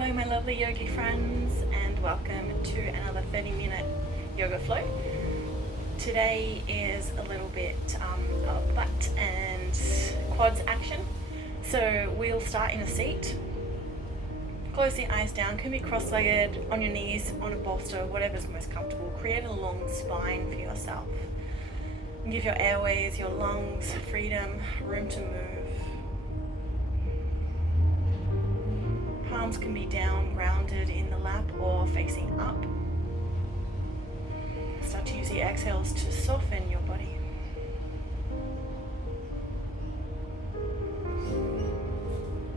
Hello my lovely yogi friends, and welcome to another 30-minute yoga flow. Today is a little bit of butt and quads action. So we'll start in a seat. Close the eyes down, can be cross-legged, on your knees, on a bolster, whatever's most comfortable. Create a long spine for yourself. Give your airways, your lungs freedom, room to move. Palms can be down, grounded in the lap, or facing up. Start to use the exhales to soften your body.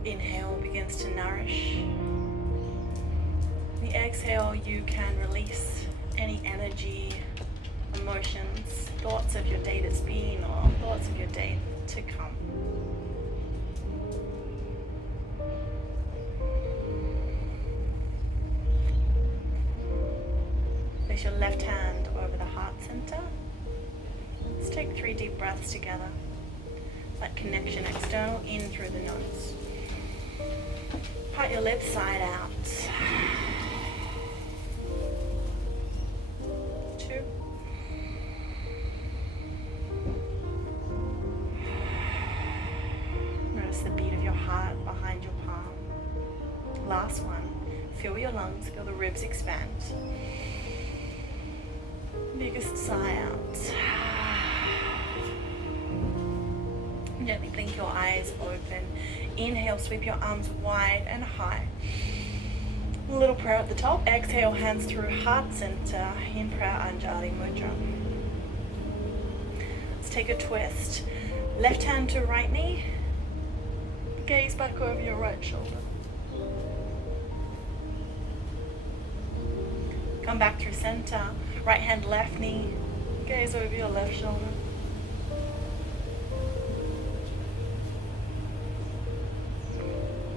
Inhale begins to nourish. The exhale, you can release any energy, emotions, thoughts of your day that's been, or thoughts of your day to come. Place your left hand over the heart center. Let's take 3 deep breaths together. That connection external in through the nose. Part your left side out. 2. Notice the beat of your heart behind your palm. Last one. Feel your lungs, feel the ribs expand. Biggest sigh out. Gently blink your eyes open. Inhale, sweep your arms wide and high. Little prayer at the top. Exhale, hands through heart center in Prayer Anjali Mudra. Let's take a twist. Left hand to right knee. Gaze back over your right shoulder. Come back through center. Right hand, left knee. Gaze over your left shoulder.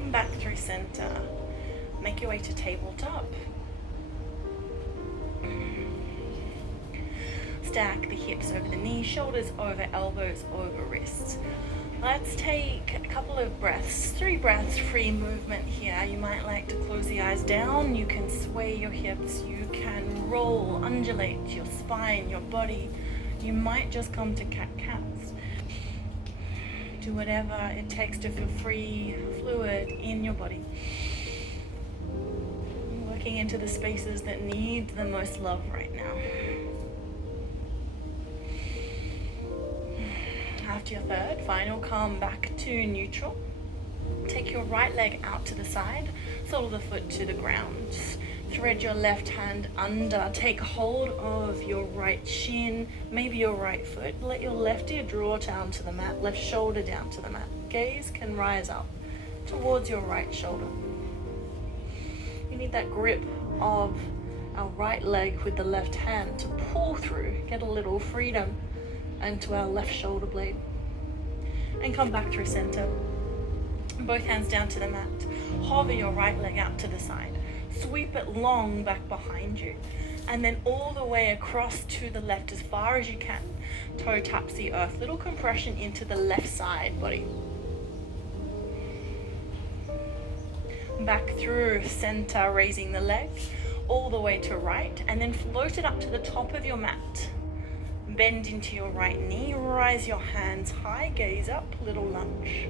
Back through center. Make your way to tabletop. Stack the hips over the knees, shoulders over elbows, over wrists. Let's take a couple of breaths, 3 breaths, free movement here. You might like to close the eyes down. You can sway your hips. You can roll, undulate your spine, your body. You might just come to cat-cows. Do whatever it takes to feel free, fluid in your body. Working into the spaces that need the most love right now. After your third, final, come back to neutral. Take your right leg out to the side, sole of the foot to the ground. Thread your left hand under. Take hold of your right shin, maybe your right foot. Let your left ear draw down to the mat, left shoulder down to the mat. Gaze can rise up towards your right shoulder. You need that grip of our right leg with the left hand to pull through, get a little freedom into our left shoulder blade. And come back through center. Both hands down to the mat. Hover your right leg out to the side. Sweep it long back behind you. And then all the way across to the left as far as you can. Toe taps the earth. Little compression into the left side body. Back through center, raising the leg. All the way to right. And then float it up to the top of your mat. Bend into your right knee, rise your hands high, gaze up, little lunge.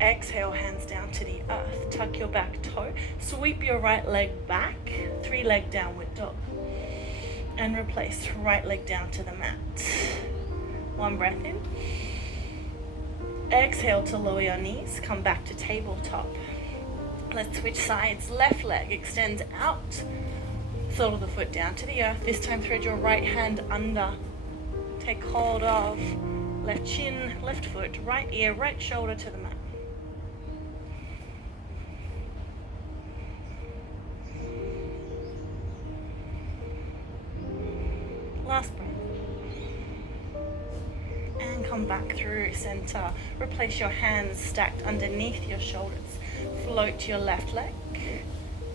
Exhale, hands down to the earth, tuck your back toe, sweep your right leg back, 3-leg downward dog. And replace right leg down to the mat. 1 breath in. Exhale to lower your knees, come back to tabletop. Let's switch sides, left leg extends out. Sole of the foot down to the earth. This time thread your right hand under. Take hold of left shin, left foot, right ear, right shoulder to the mat. Last breath. And come back through center. Replace your hands stacked underneath your shoulders. Float your left leg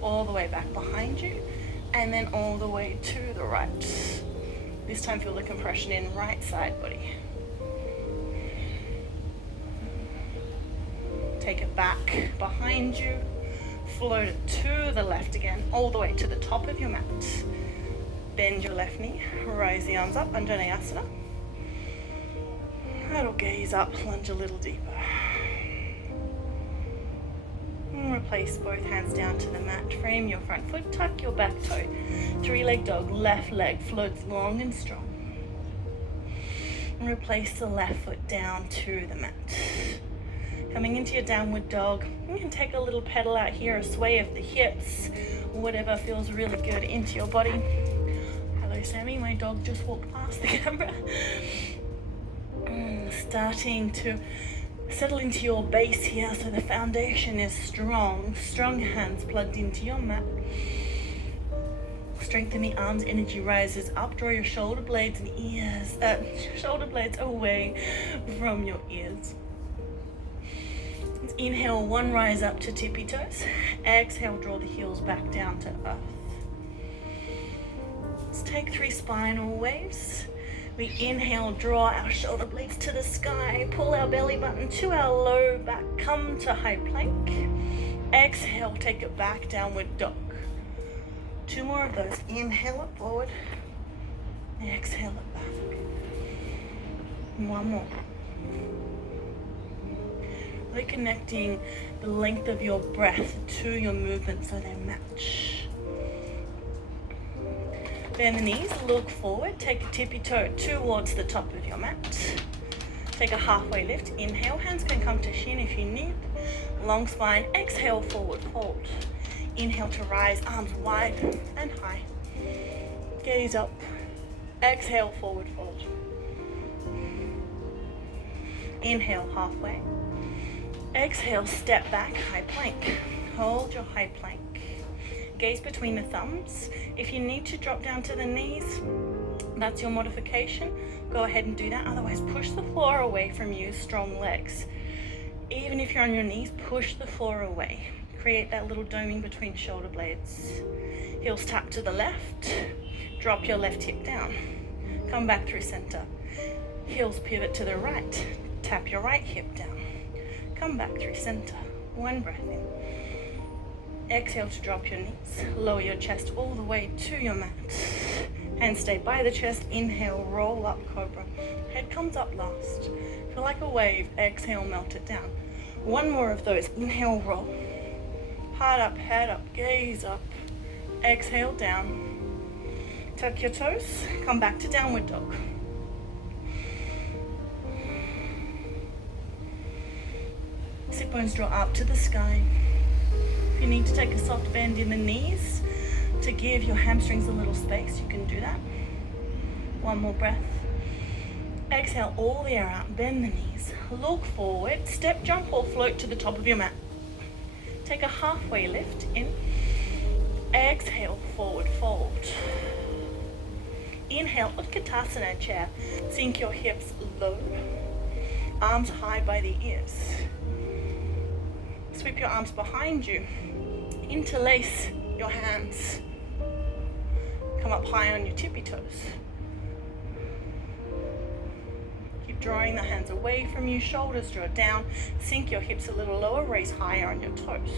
all the way back behind you. And then all the way to the right. This time feel the compression in right side body. Take it back behind you. Float it to the left again, all the way to the top of your mat. Bend your left knee, raise the arms up, Anjaneyasana. Idle gaze up, plunge a little deeper. And replace both hands down to the mat, frame your front foot, tuck your back toe. 3-leg dog, left leg floats long and strong. And replace the left foot down to the mat. Coming into your downward dog, you can take a little pedal out here, a sway of the hips, whatever feels really good into your body. Hello Sammy, my dog just walked past the camera. Starting to settle into your base here so the foundation is strong. Strong hands plugged into your mat. Strengthen the arms, energy rises up. Draw your shoulder blades and ears, shoulder blades away from your ears. Let's inhale, one rise up to tippy toes. Exhale, draw the heels back down to earth. Let's take 3 spinal waves. We inhale, draw our shoulder blades to the sky, pull our belly button to our low back, come to high plank. Exhale, take it back, downward dog. 2 more of those. Inhale it forward, exhale it back. 1 more. Reconnecting the length of your breath to your movement so they match. Bend the knees, look forward, take a tippy toe towards the top of your mat. Take a halfway lift, inhale, hands can come to shin if you need. Long spine, exhale, forward fold. Inhale to rise, arms wide and high. Gaze up, exhale, forward fold. Inhale, halfway. Exhale, step back, high plank. Hold your high plank. Gaze between the thumbs. If you need to drop down to the knees, that's your modification. Go ahead and do that. Otherwise, push the floor away from you, strong legs. Even if you're on your knees, push the floor away. Create that little doming between shoulder blades. Heels tap to the left. Drop your left hip down. Come back through center. Heels pivot to the right. Tap your right hip down. Come back through center. 1 breath in. Exhale to drop your knees. Lower your chest all the way to your mat. Hands stay by the chest. Inhale, roll up, cobra. Head comes up last. Feel like a wave. Exhale, melt it down. 1 more of those. Inhale, roll. Heart up, head up, gaze up. Exhale, down. Tuck your toes. Come back to downward dog. Sit bones draw up to the sky. If you need to take a soft bend in the knees to give your hamstrings a little space, you can do that. 1 more breath. Exhale all the air out, bend the knees. Look forward, step, jump or float to the top of your mat. Take a halfway lift in. Exhale, forward fold. Inhale, Utkatasana chair. Sink your hips low. Arms high by the ears. Sweep your arms behind you. Interlace your hands. Come up high on your tippy toes. Keep drawing the hands away from you. Shoulders draw down. Sink your hips a little lower. Raise higher on your toes.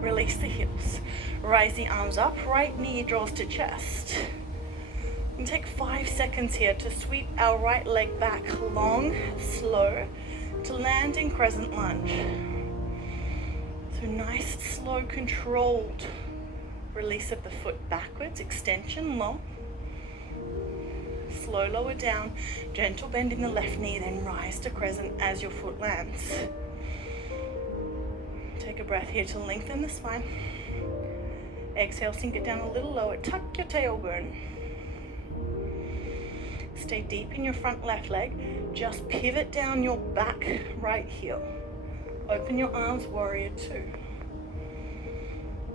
Release the hips. Raise the arms up. Right knee draws to chest. And take 5 seconds here to sweep our right leg back long, slow, to land in crescent lunge. So nice, slow, controlled release of the foot backwards, extension long. Slow lower down, gentle bend in the left knee, then rise to crescent as your foot lands. Take a breath here to lengthen the spine. Exhale, sink it down a little lower, tuck your tailbone. Stay deep in your front left leg. Just pivot down your back right heel. Open your arms, warrior 2.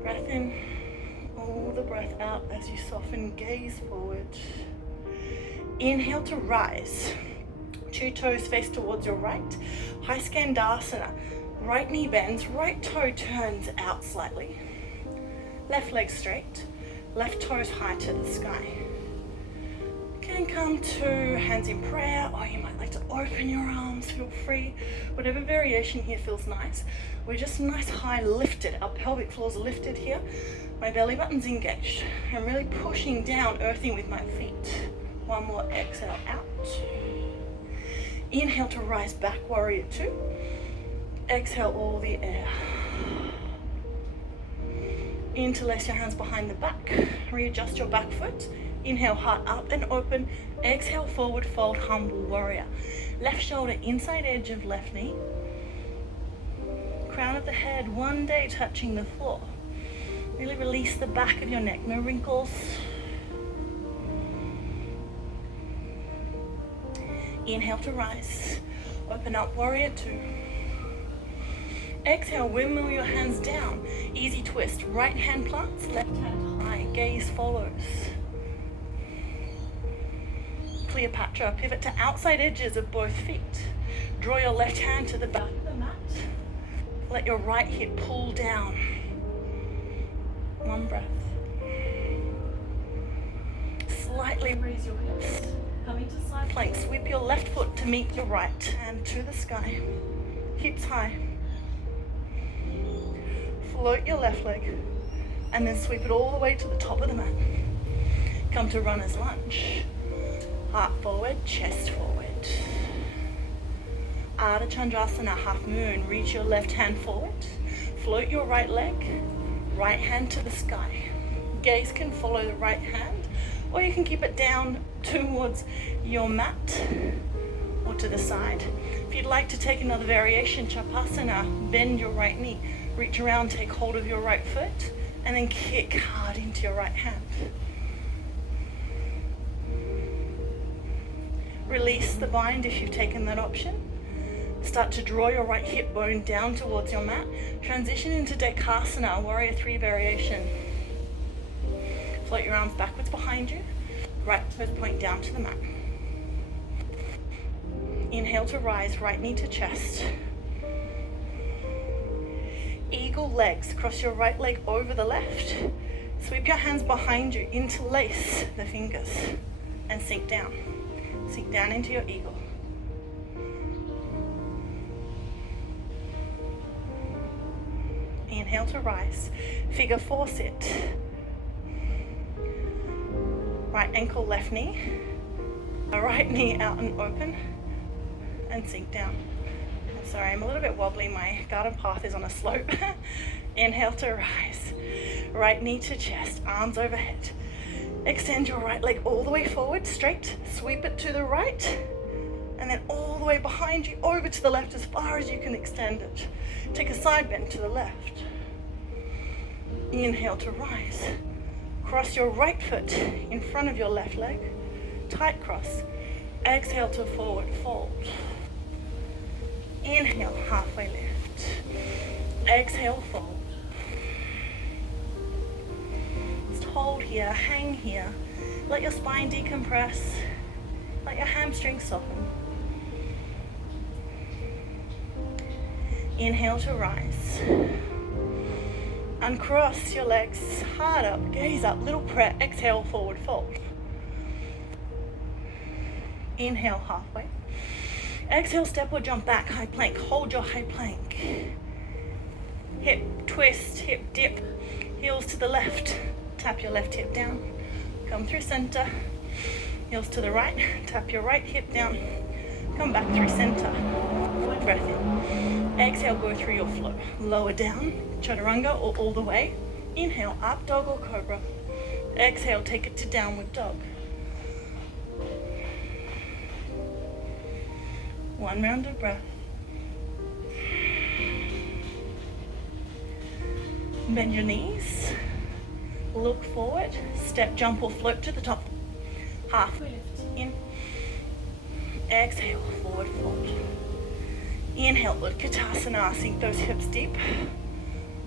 Breath in, all the breath out as you soften, gaze forward. Inhale to rise. 2 toes face towards your right. High Skandasana. Right knee bends, right toe turns out slightly. Left leg straight, left toes high to the sky. Can come to hands in prayer, or you might like to open your arms, feel free. Whatever variation here feels nice. We're just nice high lifted. Our pelvic floor's lifted here. My belly button's engaged. I'm really pushing down, earthing with my feet. One more exhale out. Inhale to rise back, warrior two. Exhale all the air. Interlace your hands behind the back. Readjust your back foot. Inhale, heart up and open. Exhale, forward fold, humble warrior. Left shoulder inside edge of left knee. Crown of the head one day touching the floor. Really release the back of your neck, no wrinkles. Inhale to rise. Open up, warrior two. Exhale, windmill your hands down. Easy twist. Right hand plants, left hand high. Gaze follows. Cleopatra, pivot to outside edges of both feet. Draw your left hand to the back of the mat. Let your right hip pull down. One breath. Slightly raise your hips. Coming to side plank. Sweep your left foot to meet your right hand to the sky. Hips high. Float your left leg and then sweep it all the way to the top of the mat. Come to runner's lunge. Heart forward, chest forward. Ardha Chandrasana, half moon. Reach your left hand forward. Float your right leg, right hand to the sky. Gaze can follow the right hand, or you can keep it down towards your mat or to the side. If you'd like to take another variation, Chapasana, bend your right knee. Reach around, take hold of your right foot, and then kick hard into your right hand. Release the bind if you've taken that option. Start to draw your right hip bone down towards your mat. Transition into Dekasana, warrior three variation. Float your arms backwards behind you. Right toes point down to the mat. Inhale to rise, right knee to chest. Eagle legs, cross your right leg over the left. Sweep your hands behind you, interlace the fingers and sink down. Sink down into your eagle. Inhale to rise. Figure four sit. Right ankle, left knee. Right knee out and open and sink down. Sorry, I'm a little bit wobbly. My garden path is on a slope. Inhale to rise. Right knee to chest, arms overhead. Extend your right leg all the way forward, straight. Sweep it to the right. And then all the way behind you, over to the left as far as you can extend it. Take a side bend to the left. Inhale to rise. Cross your right foot in front of your left leg. Tight cross. Exhale to forward fold. Inhale, halfway lift. Exhale, fold. Just hold here, hang here. Let your spine decompress. Let your hamstrings soften. Inhale to rise. Uncross your legs, hard up, gaze up, little prayer. Exhale, forward fold. Inhale, halfway. Exhale, step or jump back, high plank. Hold your high plank. Hip twist, hip dip. Heels to the left. Tap your left hip down. Come through center. Heels to the right. Tap your right hip down. Come back through center. Full breath in. Exhale, go through your flow. Lower down, chaturanga or all the way. Inhale, up dog or cobra. Exhale, take it to downward dog. One round of breath. Bend your knees. Look forward. Step, jump or float to the top. Halfway lift. In. Exhale, forward fold. Inhale, Utkatasana. Sink those hips deep.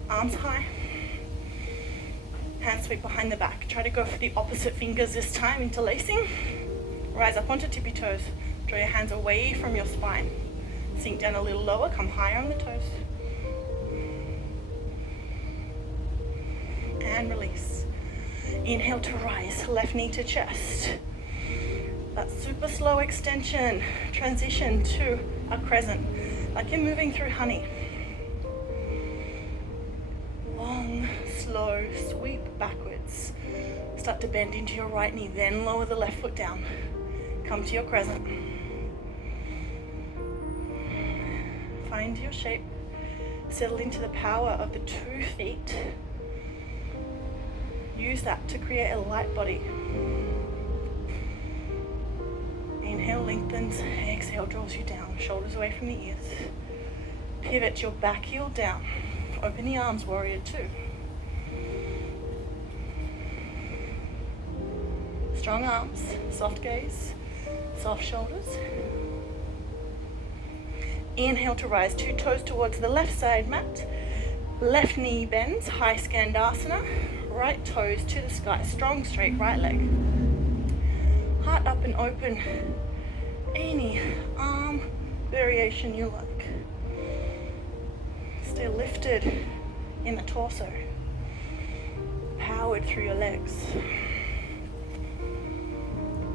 Arms high. Hands sweep behind the back. Try to go for the opposite fingers this time, interlacing. Rise up onto tippy toes. Draw your hands away from your spine. Sink down a little lower, come higher on the toes. And release. Inhale to rise, left knee to chest. That super slow extension, transition to a crescent, like you're moving through honey. Long, slow sweep backwards. Start to bend into your right knee, then lower the left foot down. Come to your crescent. Find your shape. Settle into the power of the 2 feet. Use that to create a light body. Inhale, lengthens. Exhale, draws you down. Shoulders away from the ears. Pivot your back heel down. Open the arms, warrior 2. Strong arms, soft gaze, soft shoulders. Inhale to rise, 2 toes towards the left side mat. Left knee bends, high skandasana. Right toes to the sky, strong straight right leg. Heart up and open. Any arm variation you like. Stay lifted in the torso. Powered through your legs.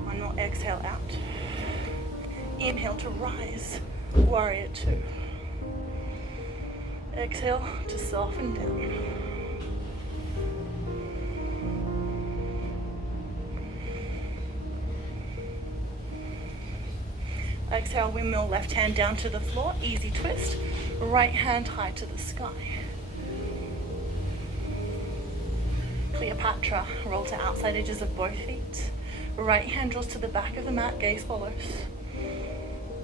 One more exhale out. Inhale to rise, warrior 2. Exhale to soften down. Exhale, windmill, left hand down to the floor, easy twist. Right hand high to the sky. Cleopatra, roll to outside edges of both feet. Right hand draws to the back of the mat, gaze follows.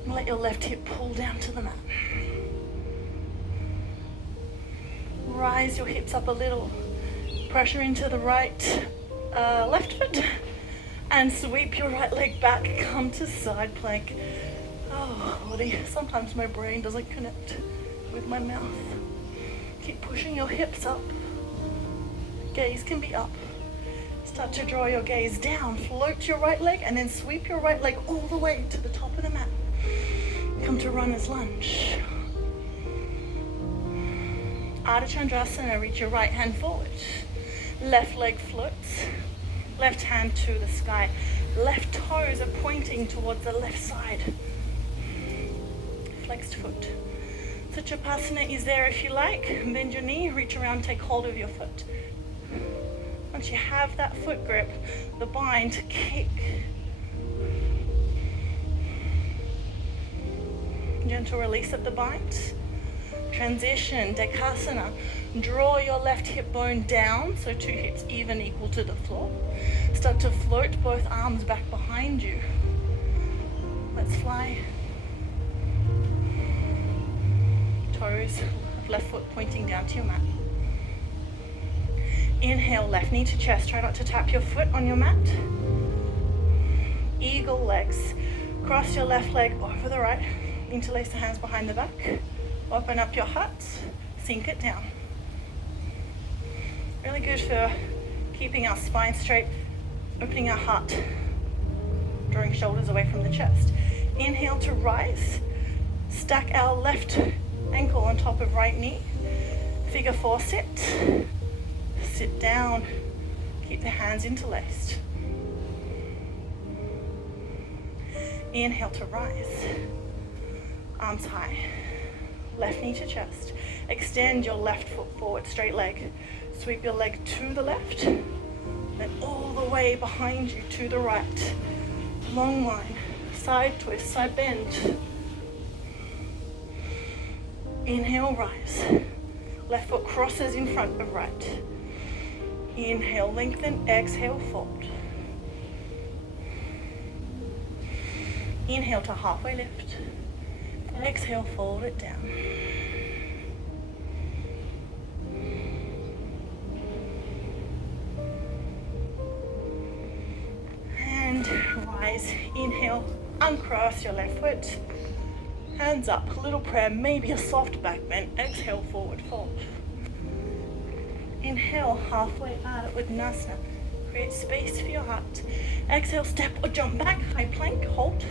And let your left hip pull down to the mat. Rise your hips up a little. Pressure into the right left foot. And sweep your right leg back, come to side plank. Oh, Lordy, sometimes my brain doesn't connect with my mouth. Keep pushing your hips up. Gaze can be up. Start to draw your gaze down. Float your right leg and then sweep your right leg all the way to the top of the mat. Come to runner's lunge. Ardha Chandrasana, reach your right hand forward. Left leg floats. Left hand to the sky. Left toes are pointing towards the left side. Flexed foot. Suchapasana is there if you like. Bend your knee, reach around, take hold of your foot. Once you have that foot grip, the bind, kick. Gentle release of the bind. Transition, Dekasana. Draw your left hip bone down, so 2 hips even equal to the floor. Start to float both arms back behind you. Let's fly. Toes, left foot pointing down to your mat. Inhale, left knee to chest. Try not to tap your foot on your mat. Eagle legs. Cross your left leg over the right. Interlace the hands behind the back. Open up your heart. Sink it down. Really good for keeping our spine straight, opening our heart, drawing shoulders away from the chest. Inhale to rise. Stack our left ankle on top of right knee. Figure 4 sit. Sit down. Keep the hands interlaced. Inhale to rise. Arms high. Left knee to chest. Extend your left foot forward, straight leg. Sweep your leg to the left, then all the way behind you to the right. Long line, side twist, side bend. Inhale, rise. Left foot crosses in front of right. Inhale, lengthen, exhale, fold. Inhale to halfway lift. Exhale, fold it down. And rise, inhale, uncross your left foot. Hands up, little prayer, maybe a soft back bend. Exhale, forward fold. Inhale, halfway Ardha Uttanasana. Create space for your heart. Exhale, step or jump back, high plank, hold.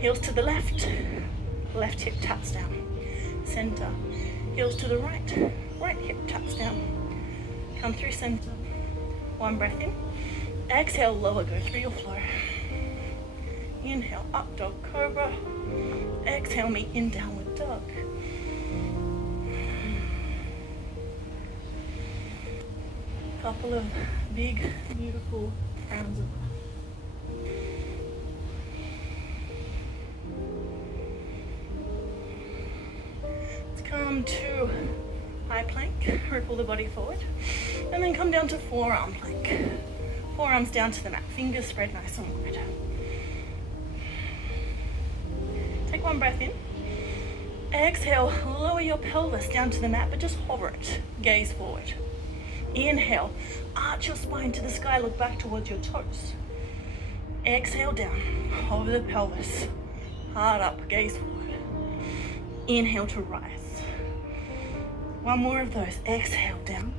Heels to the left, left hip taps down. Center, heels to the right, right hip taps down. Come through center. One breath in. Exhale, lower, go through your flow. Inhale, up dog cobra. Exhale, meet in downward dog. Couple of big, beautiful rounds of breath. Let's come to high plank, ripple the body forward, and then come down to forearm plank. Forearms down to the mat, fingers spread nice and wide. Take one breath in. Exhale, lower your pelvis down to the mat, but just hover it, gaze forward. Inhale, arch your spine to the sky, look back towards your toes. Exhale down, hover the pelvis, hard up, gaze forward. Inhale to rise. One more of those, exhale down.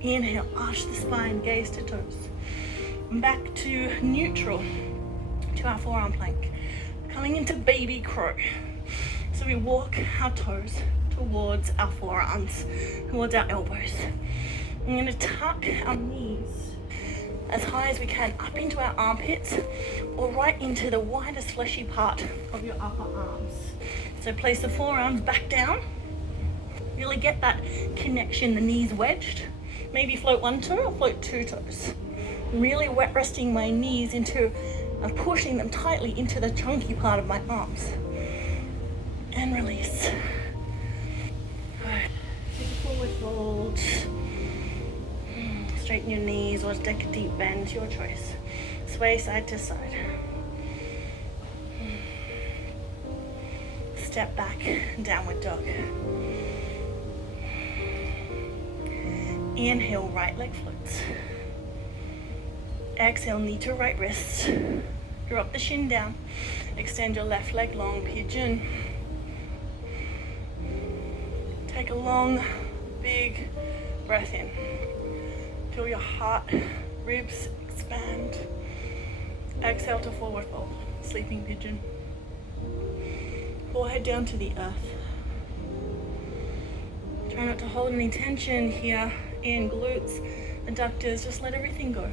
Inhale, arch the spine, gaze to toes. Back to neutral, to our forearm plank. Coming into baby crow. So we walk our toes towards our forearms, towards our elbows. I'm going to tuck our knees as high as we can up into our armpits or right into the widest fleshy part of your upper arms. So place the forearms back down. Really get that connection, the knees wedged. Maybe float one toe or float two toes. Really wet resting my knees into and pushing them tightly into the chunky part of my arms. And release. Forward fold. Straighten your knees or take a deep bend, your choice. Sway side to side. Step back, downward dog. Inhale, right leg floats. Exhale, knee to right wrist. Drop the shin down. Extend your left leg, long pigeon. Take a long, big breath in. Feel your heart, ribs expand. Exhale to forward fold, sleeping pigeon. Forehead down to the earth. Try not to hold any tension here in glutes, adductors, just let everything go.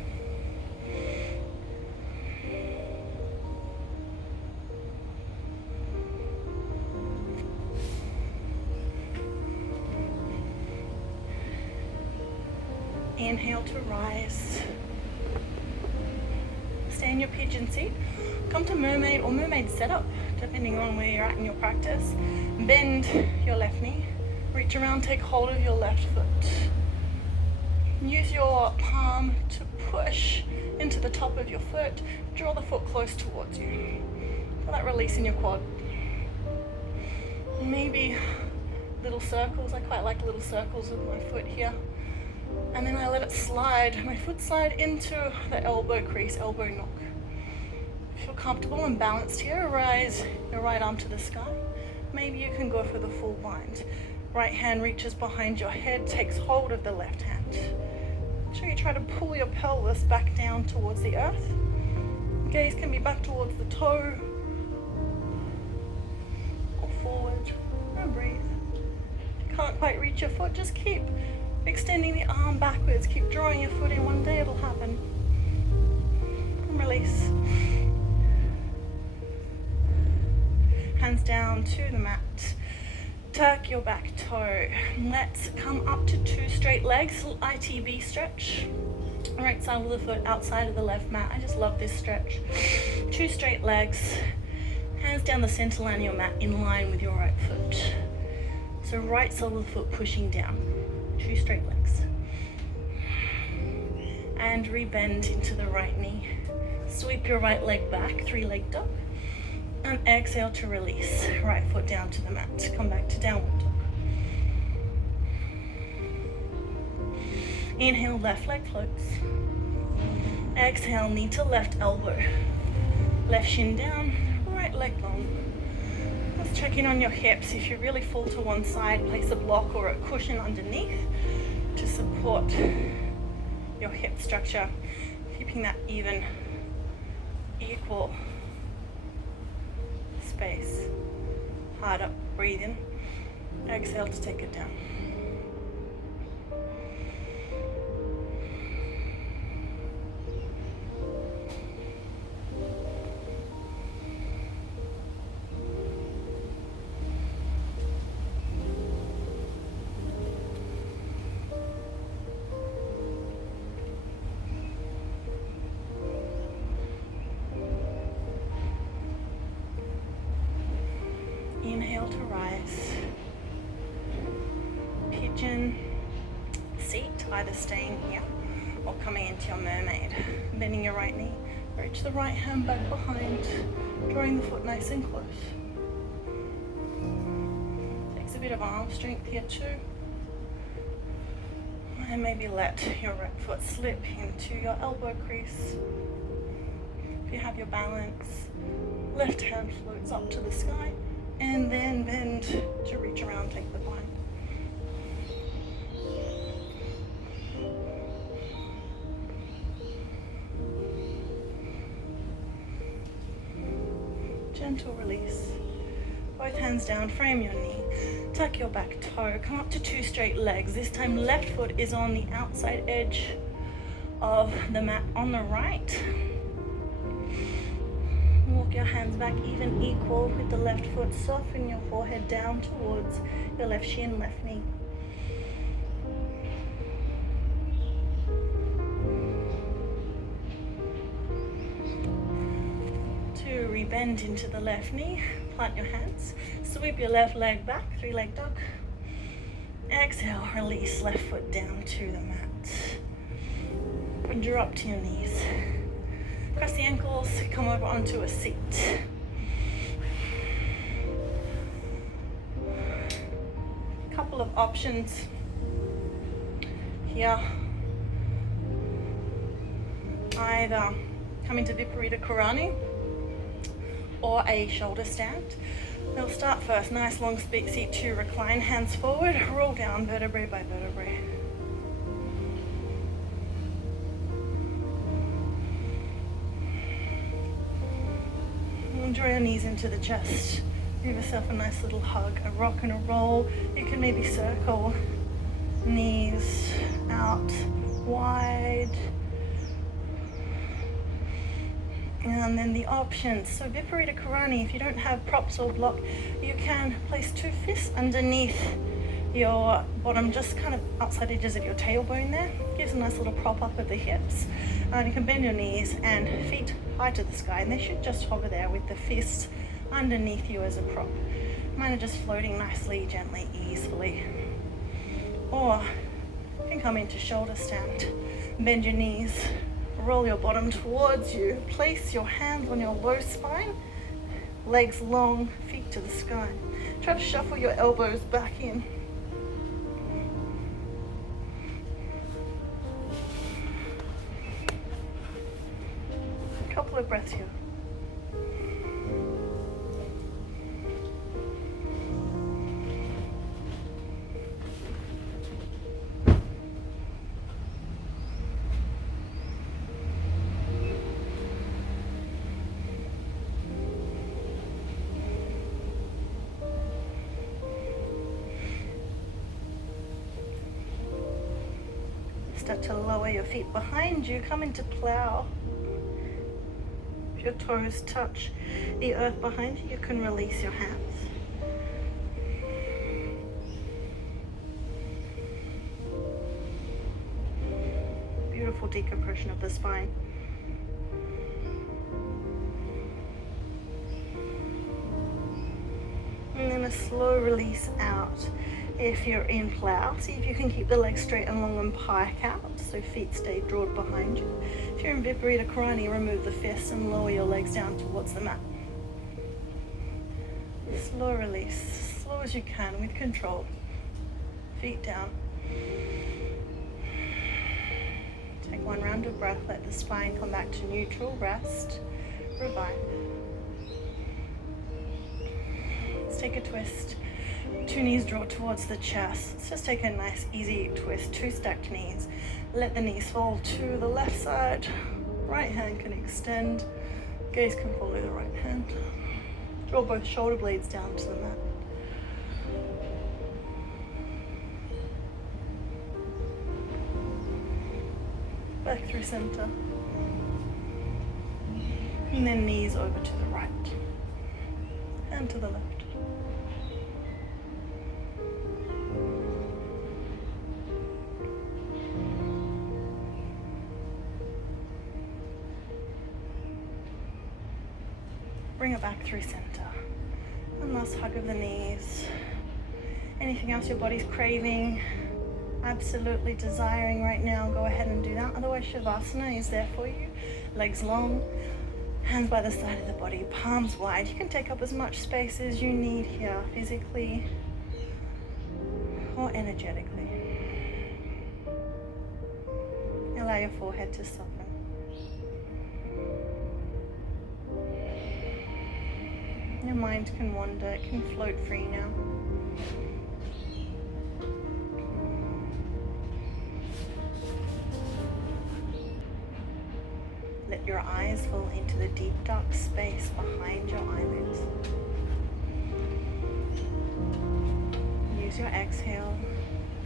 Inhale to rise. Stay in your pigeon seat. Come to mermaid or mermaid setup, depending on where you're at in your practice. Bend your left knee. Reach around, take hold of your left foot. Use your palm to push into the top of your foot. Draw the foot close towards you. Feel that release in your quad. Maybe little circles. I quite like little circles with my foot here. And then I let it slide, my foot slide into the elbow crease, elbow knock. If you're comfortable and balanced here, rise your right arm to the sky. Maybe you can go for the full bind. Right hand reaches behind your head, takes hold of the left hand. Make sure you try to pull your pelvis back down towards the earth. Gaze can be back towards the toe or forward. And breathe. If you can't quite reach your foot, just keep extending the arm backwards. Keep drawing your foot in. One day it'll happen. And release. Hands down to the mat. Tuck your back toe. Let's come up to two straight legs. Little ITB stretch. Right side of the foot outside of the left mat. I just love this stretch. Two straight legs. Hands down the center line of your mat in line with your right foot. So right side of the foot pushing down. Two straight legs. And rebend into the right knee. Sweep your right leg back, three-leg dog. And exhale to release. Right foot down to the mat. Come back to downward dog. Inhale, left leg floats. Exhale, knee to left elbow. Left shin down, right leg long. Let's check in on your hips. If you really fall to one side, place a block or a cushion underneath to support your hip structure, keeping that even, equal space. Hard up, breathe in. Exhale to take it down. Inhale to rise. Pigeon seat, either staying here or coming into your mermaid. Bending your right knee, reach the right hand back behind, drawing the foot nice and close. Takes a bit of arm strength here too. And maybe let your right foot slip into your elbow crease. If you have your balance, left hand floats up to the sky, and then bend to reach around, take the bind. Gentle release. Both hands down, frame your knee. Tuck your back toe, come up to 2 straight legs. This time left foot is on the outside edge of the mat on the right. Walk your hands back even equal with the left foot. Soften your forehead down towards your left shin, left knee. To rebend into the left knee, plant your hands, sweep your left leg back, 3-leg dog. Exhale, release left foot down to the mat. And drop to your knees. Cross the ankles, come over onto a seat. Couple of options here. Either come into Viparita Karani or a shoulder stand. We'll start first, nice long seat to recline, hands forward, roll down vertebrae by vertebrae. And draw your knees into the chest. Give yourself a nice little hug, a rock and a roll. You can maybe circle knees out wide. And then the options. So Viparita Karani, if you don't have props or block, you can place 2 fists underneath your bottom, just kind of outside edges of your tailbone there. Gives a nice little prop up of the hips. And you can bend your knees and feet high to the sky, and they should just hover there with the fists underneath you as a prop. Mine are just floating nicely, gently, easily. Or you can come into shoulder stand, bend your knees, roll your bottom towards you, place your hands on your low spine, legs long, feet to the sky. Try to shuffle your elbows back in. A couple of breaths here. Start to lower your feet behind you, come into plow. If your toes touch the earth behind you, you can release your hands. Beautiful decompression of the spine. And then a slow release out. If you're in plow, see if you can keep the legs straight and long and pike out, so feet stay drawn behind you. If you're in Viparita Karani, remove the fists and lower your legs down towards the mat. Slow release, slow as you can with control. Feet down. Take 1 round of breath, let the spine come back to neutral, rest, revive. Let's take a twist. 2 knees draw towards the chest. Let's just take a nice easy twist, 2 stacked knees. Let the knees fall to the left side. Right hand can extend. Gaze can follow the right hand. Draw both shoulder blades down to the mat. Back through center. And then knees over to the right. And to the left. Bring it back through center. One last hug of the knees. Anything else your body's craving, absolutely desiring right now, go ahead and do that. Otherwise, Shavasana is there for you. Legs long, hands by the side of the body, palms wide. You can take up as much space as you need here, physically or energetically. Allow your forehead to soften. Your mind can wander, it can float free now. Let your eyes fall into the deep dark space behind your eyelids. Use your exhale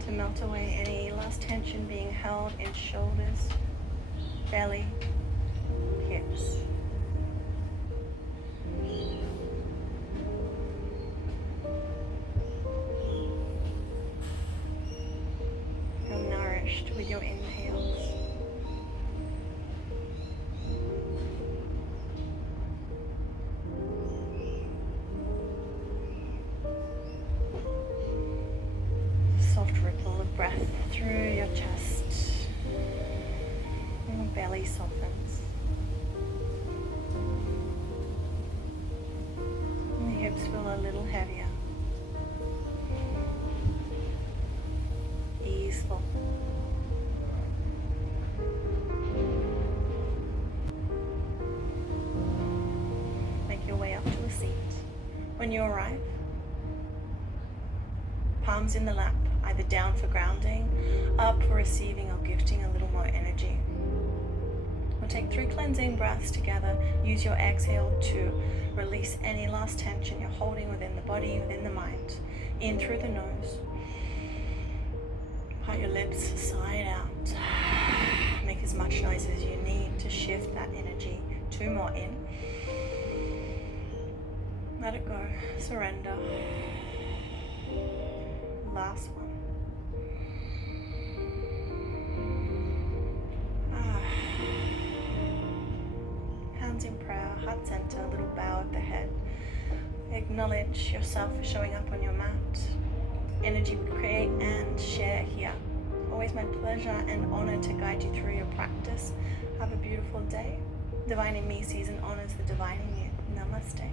to melt away any last tension being held in shoulders, belly, hips. Feel nourished with your inhales. Soft ripple of breath through your chest. Your belly softens. And the hips feel a little heavier. Easeful. Make your way up to a seat. When you arrive, palms in the lap, either down for grounding, up for receiving or gifting a little more energy. We'll take 3 cleansing breaths together. Use your exhale to release any last tension you're holding within the body, within the mind. In through the nose. Part your lips side out. Make as much noise as you need to shift that energy. 2 more in. Let it go. Surrender. Last one. Hands in prayer, heart center, little bow of the head. Acknowledge yourself for showing up on your mat. Energy we create and share here. Always my pleasure and honor to guide you through your practice. Have a beautiful day. Divine in me sees and honors the divine in you. Namaste.